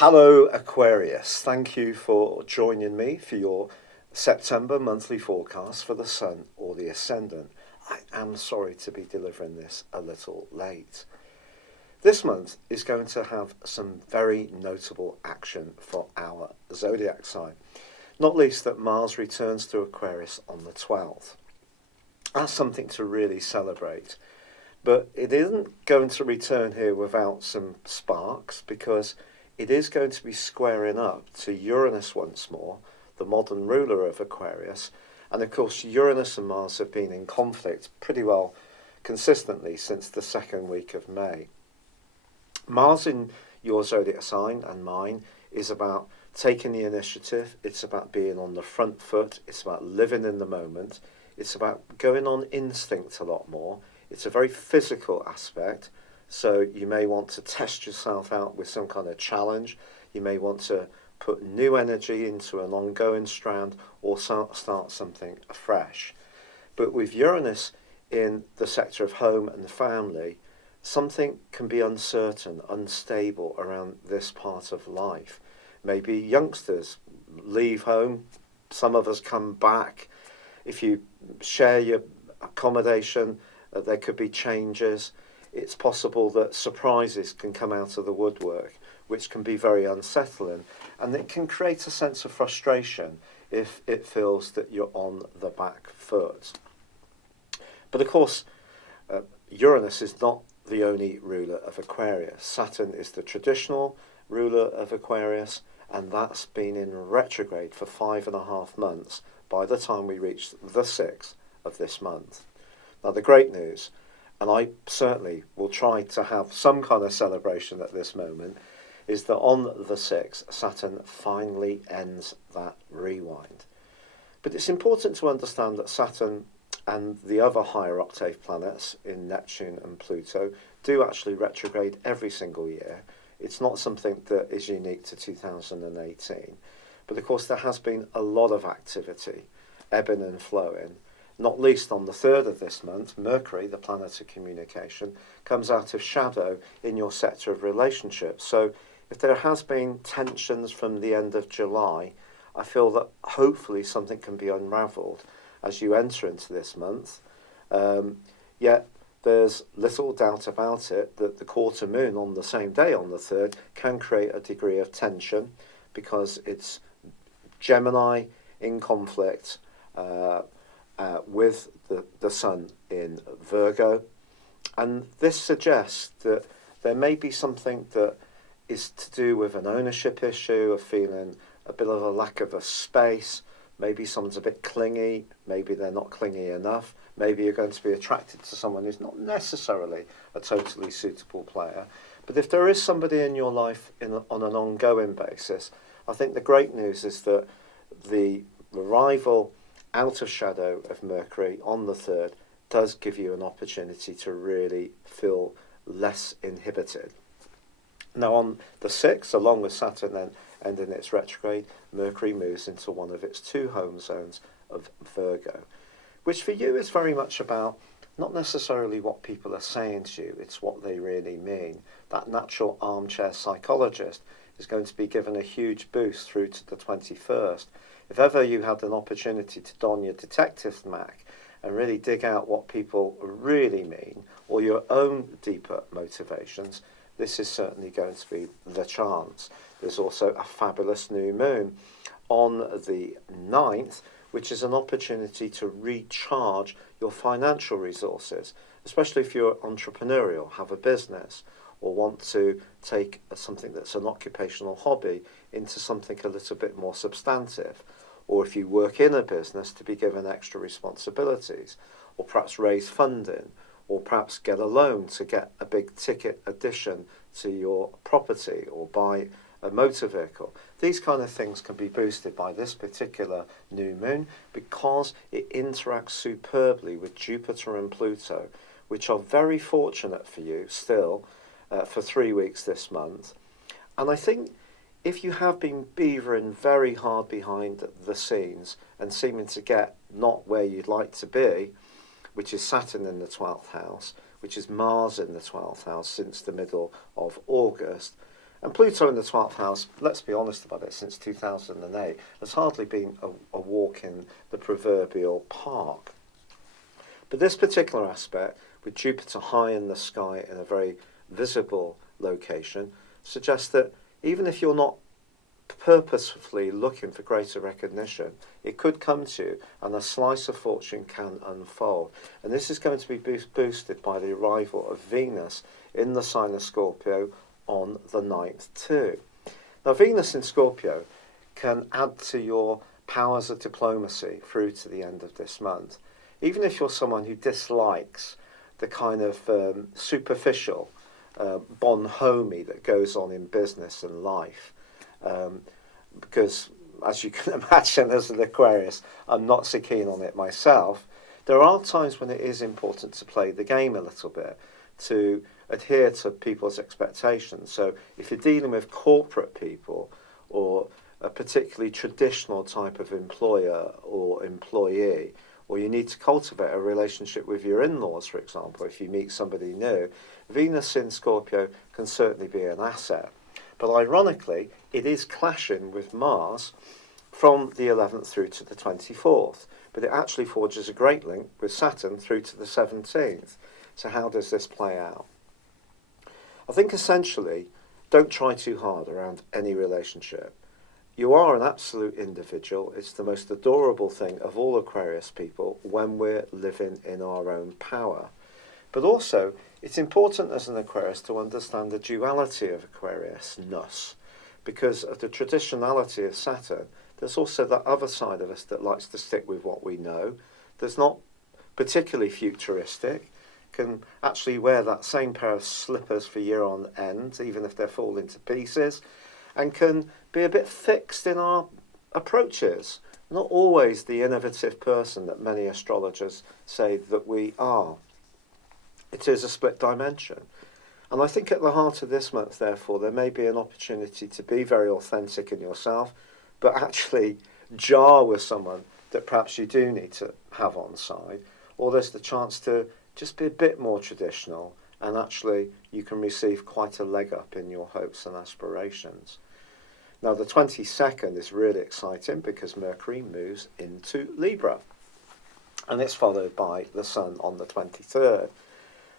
Hello, Aquarius. Thank you for joining me for your September monthly forecast for the Sun or the Ascendant. I am sorry to be delivering this a little late. This month is going to have some very notable action for our zodiac sign, not least that Mars returns to Aquarius on the 12th. That's something to really celebrate. But it isn't going to return here without some sparks, because it is going to be squaring up to Uranus once more, the modern ruler of Aquarius. And of course, Uranus and Mars have been in conflict pretty well consistently since the second week of May. Mars in your zodiac sign and mine is about taking the initiative. It's about being on the front foot. It's about living in the moment. It's about going on instinct a lot more. It's a very physical aspect. So you may want to test yourself out with some kind of challenge. You may want to put new energy into an ongoing strand or start something afresh. But with Uranus in the sector of home and the family, something can be uncertain, unstable around this part of life. Maybe youngsters leave home, some of us come back. If you share your accommodation, there could be changes. It's possible that surprises can come out of the woodwork, which can be very unsettling, and it can create a sense of frustration if it feels that you're on the back foot. But of course, Uranus is not the only ruler of Aquarius. Saturn is the traditional ruler of Aquarius, and that's been in retrograde for 5.5 months by the time we reach the 6th of this month. Now, the great news, and I certainly will try to have some kind of celebration at this moment, is that on the 6th, Saturn finally ends that rewind. But it's important to understand that Saturn and the other higher octave planets in Neptune and Pluto do actually retrograde every single year. It's not something that is unique to 2018. But of course, there has been a lot of activity, ebbing and flowing. Not least on the 3rd of this month, Mercury, the planet of communication, comes out of shadow in your sector of relationships. So if there has been tensions from the end of July, I feel that hopefully something can be unravelled as you enter into this month. Yet there's little doubt about it that the quarter moon on the same day, on the 3rd, can create a degree of tension because it's Gemini in conflict with the Sun in Virgo. And this suggests that there may be something that is to do with an ownership issue, of feeling a bit of a lack of a space. Maybe someone's a bit clingy, maybe they're not clingy enough. Maybe you're going to be attracted to someone who's not necessarily a totally suitable player. But if there is somebody in your life on an ongoing basis, I think the great news is that the arrival out of shadow of Mercury on the 3rd does give you an opportunity to really feel less inhibited. Now on the 6th, along with Saturn then ending its retrograde, Mercury moves into one of its 2 home zones of Virgo, which for you is very much about not necessarily what people are saying to you, it's what they really mean. That natural armchair psychologist is going to be given a huge boost through to the 21st. If ever you had an opportunity to don your detective mac and really dig out what people really mean, or your own deeper motivations, this is certainly going to be the chance. There's also a fabulous new moon on the 9th, which is an opportunity to recharge your financial resources, especially if you're entrepreneurial, have a business, or want to take something that's an occupational hobby into something a little bit more substantive, or if you work in a business, to be given extra responsibilities, or perhaps raise funding, or perhaps get a loan to get a big ticket addition to your property, or buy a motor vehicle. These kind of things can be boosted by this particular new moon because it interacts superbly with Jupiter and Pluto, which are very fortunate for you still for 3 weeks this month. And I think if you have been beavering very hard behind the scenes and seeming to get not where you'd like to be, which is Saturn in the 12th house, which is Mars in the 12th house since the middle of August, And Pluto in the 12th house, let's be honest about it, since 2008, has hardly been a walk in the proverbial park. But this particular aspect, with Jupiter high in the sky in a very visible location, suggests that even if you're not purposefully looking for greater recognition, it could come to you and a slice of fortune can unfold. And this is going to be boosted by the arrival of Venus in the sign of Scorpio on the 9th too. Now Venus in Scorpio can add to your powers of diplomacy through to the end of this month. Even if you're someone who dislikes the kind of superficial bonhomie that goes on in business and life, because as you can imagine as an Aquarius, I'm not so keen on it myself. There are times when it is important to play the game a little bit, to adhere to people's expectations. So if you're dealing with corporate people or a particularly traditional type of employer or employee, or you need to cultivate a relationship with your in-laws, for example, if you meet somebody new, Venus in Scorpio can certainly be an asset. But ironically, it is clashing with Mars from the 11th through to the 24th. But it actually forges a great link with Saturn through to the 17th. So how does this play out? I think essentially, don't try too hard around any relationship. You are an absolute individual. It's the most adorable thing of all Aquarius people when we're living in our own power. But also, it's important as an Aquarius to understand the duality of Aquarius-ness. Because of the traditionality of Saturn, there's also that other side of us that likes to stick with what we know. There's not particularly futuristic, can actually wear that same pair of slippers for year on end, even if they're falling to pieces, and can be a bit fixed in our approaches. Not always the innovative person that many astrologers say that we are. It is a split dimension. And I think at the heart of this month, therefore, there may be an opportunity to be very authentic in yourself, but actually jar with someone that perhaps you do need to have on side, or there's the chance to just be a bit more traditional, and actually you can receive quite a leg up in your hopes and aspirations. Now the 22nd is really exciting because Mercury moves into Libra, and it's followed by the Sun on the 23rd.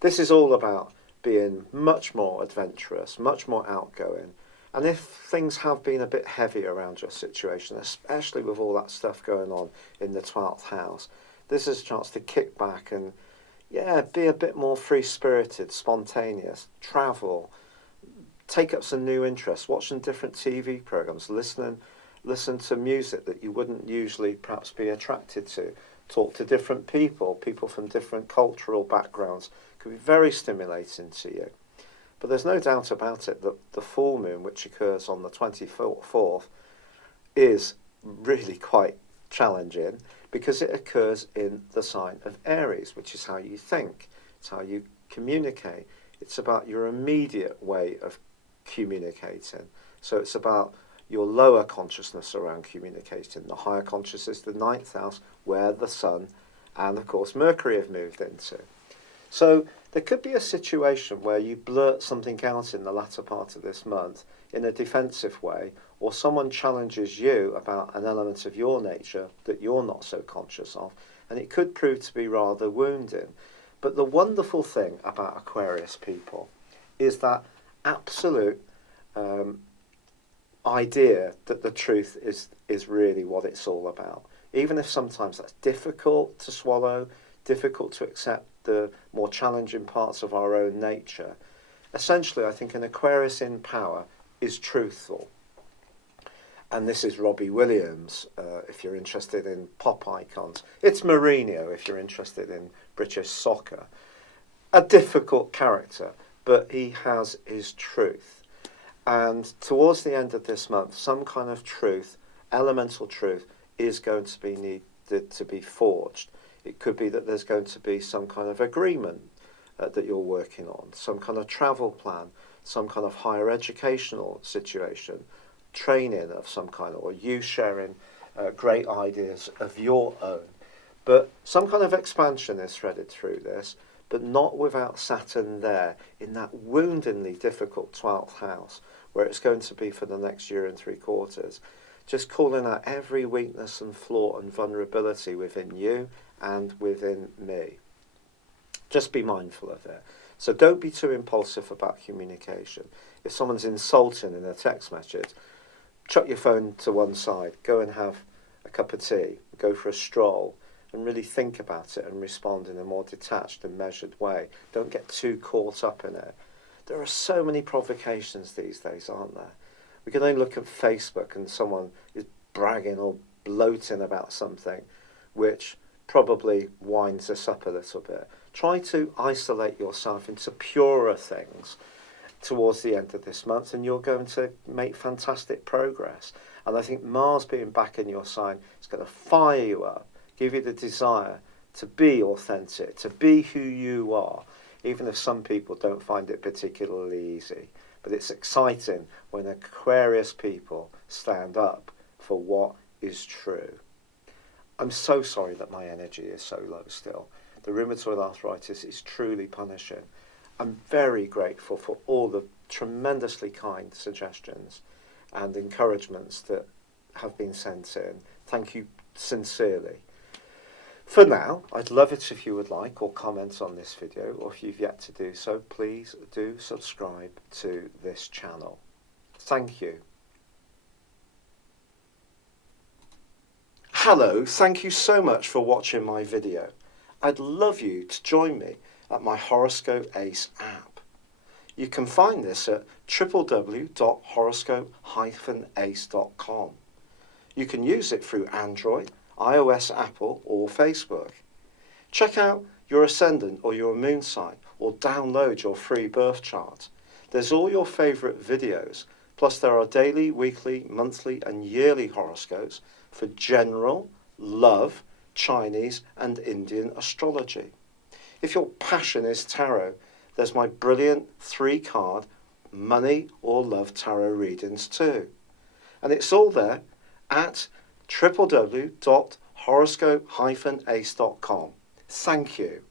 This is all about being much more adventurous, much more outgoing. And if things have been a bit heavy around your situation, especially with all that stuff going on in the 12th house, this is a chance to kick back and, be a bit more free-spirited, spontaneous, travel, take up some new interests, watch some different TV programs, listen to music that you wouldn't usually perhaps be attracted to, talk to different people from different cultural backgrounds. Could be very stimulating to you. But there's no doubt about it that the full moon, which occurs on the 24th, is really quite challenging because it occurs in the sign of Aries, which is how you think, it's how you communicate. It's about your immediate way of communicating. So it's about your lower consciousness around communicating. The higher consciousness is the 9th house, where the Sun and, of course, Mercury have moved into. So there could be a situation where you blurt something out in the latter part of this month in a defensive way, or someone challenges you about an element of your nature that you're not so conscious of, and it could prove to be rather wounding. But the wonderful thing about Aquarius people is that absolute idea that the truth is really what it's all about. Even if sometimes that's difficult to swallow, difficult to accept the more challenging parts of our own nature. Essentially, I think an Aquarius in power is truthful. And this is Robbie Williams, if you're interested in pop icons. It's Mourinho, if you're interested in British soccer. A difficult character, but he has his truth. And towards the end of this month, some kind of truth, elemental truth, is going to be needed to be forged. It could be that there's going to be some kind of agreement that you're working on, some kind of travel plan, some kind of higher educational situation, training of some kind, or you sharing great ideas of your own. But some kind of expansion is threaded through this, but not without Saturn there in that woundingly difficult 12th house, where it's going to be for the next year and 3/4. Just calling out every weakness and flaw and vulnerability within you and within me. Just be mindful of it. So don't be too impulsive about communication. If someone's insulting in a text message, chuck your phone to one side, go and have a cup of tea, go for a stroll, and really think about it and respond in a more detached and measured way. Don't get too caught up in it. There are so many provocations these days, aren't there? We can only look at Facebook and someone is bragging or bloating about something which probably winds us up a little bit. Try to isolate yourself into purer things towards the end of this month, and you're going to make fantastic progress. And I think Mars being back in your sign is going to fire you up, give you the desire to be authentic, to be who you are, even if some people don't find it particularly easy. But it's exciting when Aquarius people stand up for what is true. I'm so sorry that my energy is so low still. The rheumatoid arthritis is truly punishing. I'm very grateful for all the tremendously kind suggestions and encouragements that have been sent in. Thank you sincerely. For now, I'd love it if you would like or comment on this video, or if you've yet to do so, please do subscribe to this channel. Thank you. Hello, thank you so much for watching my video. I'd love you to join me at my Horoscope Ace app. You can find this at www.horoscope-ace.com. You can use it through Android, iOS, Apple or Facebook. Check out your ascendant or your moon sign, or download your free birth chart. There's all your favourite videos, plus there are daily, weekly, monthly and yearly horoscopes for general, love, Chinese and Indian astrology. If your passion is tarot, there's my brilliant 3-card money or love tarot readings too. And it's all there at www.horoscope-ace.com. Thank you.